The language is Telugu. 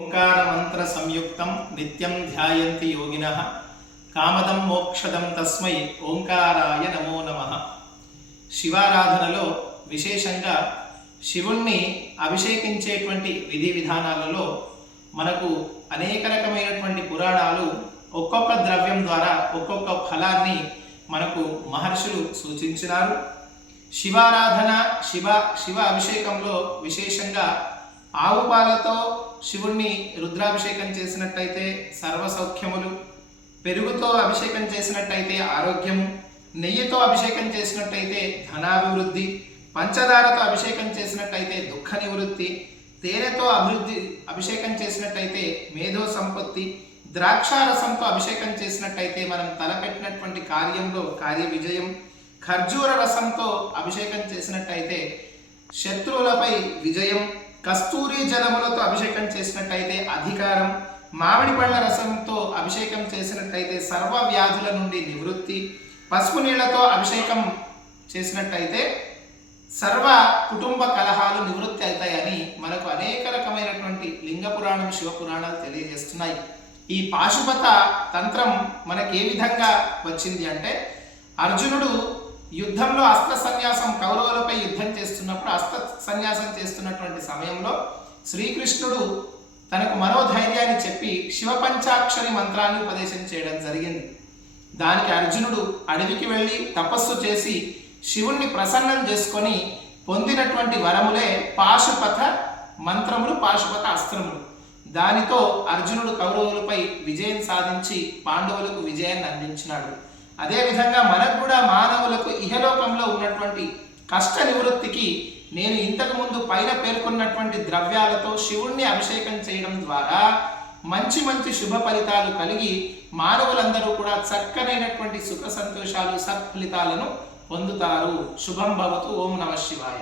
ఓంకార మంత్ర సంయుక్తం నిత్యం ధ్యాయంతి యోగిన కామదం మోక్షదం తస్మై ఓంకారాయ నమో నమ. శివారాధనలో విశేషంగా శివుణ్ణి అభిషేకించేటువంటి విధి విధానాలలో మనకు అనేక రకమైనటువంటి పురాణాలు ఒక్కొక్క ద్రవ్యం ద్వారా ఒక్కొక్క ఫలాన్ని మనకు మహర్షులు సూచించినారు. శివారాధన శివ శివ అభిషేకంలో విశేషంగా ఆవు పాలతో శివుణ్ణి రుద్రాభిషేకం చేసినట్టయితే సర్వసౌఖ్యములు పెరుగుతో అభిషేకం చేసినట్టయితే ఆరోగ్యము నెయ్యితో అభిషేకం చేసినట్టయితే ధనాభివృద్ధి పంచదారతో అభిషేకం చేసినట్టయితే దుఃఖ నివృత్తి తేనెతో అభివృద్ధి అభిషేకం చేసినట్టయితే మేధో సంపత్తి ద్రాక్షారసంతో అభిషేకం చేసినట్టయితే మనం తలపెట్టినటువంటి కార్యంలో కార్య విజయం ఖర్జూర రసంతో అభిషేకం చేసినట్టయితే శత్రువులపై విజయం కస్తూరి జలములతో అభిషేకం చేసినట్టయితే అధికారం మామిడి పళ్ళ రసంతో అభిషేకం చేసినట్టయితే సర్వ వ్యాధుల నుండి నివృత్తి పసుపు నీళ్ళతో అభిషేకం చేసినట్టయితే సర్వ కుటుంబ కలహాలు నివృత్తి అవుతాయని మనకు అనేక రకమైనటువంటి లింగ పురాణం శివ పురాణాలు తెలియజేస్తున్నాయి. ఈ పాశుపత తంత్రం మనకి ఏ విధంగా వచ్చింది అంటే అర్జునుడు యుద్ధంలో అస్త్ర సన్యాసం కౌరవులపై యుద్ధం చేస్తున్నప్పుడు అస్త్ర సన్యాసం చేస్తున్నటువంటి సమయంలో శ్రీకృష్ణుడు తనకు మనోధైర్యాన్ని చెప్పి శివ పంచాక్షరి మంత్రాన్ని ఉపదేశం చేయడం జరిగింది. దానికి అర్జునుడు అడవికి వెళ్ళి తపస్సు చేసి శివుణ్ణి ప్రసన్నం చేసుకొని పొందినటువంటి వరములే పాశుపథ మంత్రములు పాశుపథ అస్త్రములు. దానితో అర్జునుడు కౌరవులపై విజయం సాధించి పాండవులకు విజయాన్ని అందించినాడు. అదేవిధంగా మనకు కూడా మానవులకు ఇహలోకంలో ఉన్నటువంటి కష్ట నివృత్తికి నేను ఇంతకుముందు పైన పేర్కొన్నటువంటి ద్రవ్యాలతో శివుణ్ణి అభిషేకం చేయడం ద్వారా మంచి మంచి శుభ ఫలితాలు కలిగి మానవులందరూ కూడా చక్కనైనటువంటి సుఖ సంతోషాలు సత్ఫలితాలను పొందుతారు. శుభం భవతు ఓం నమ శివాయ.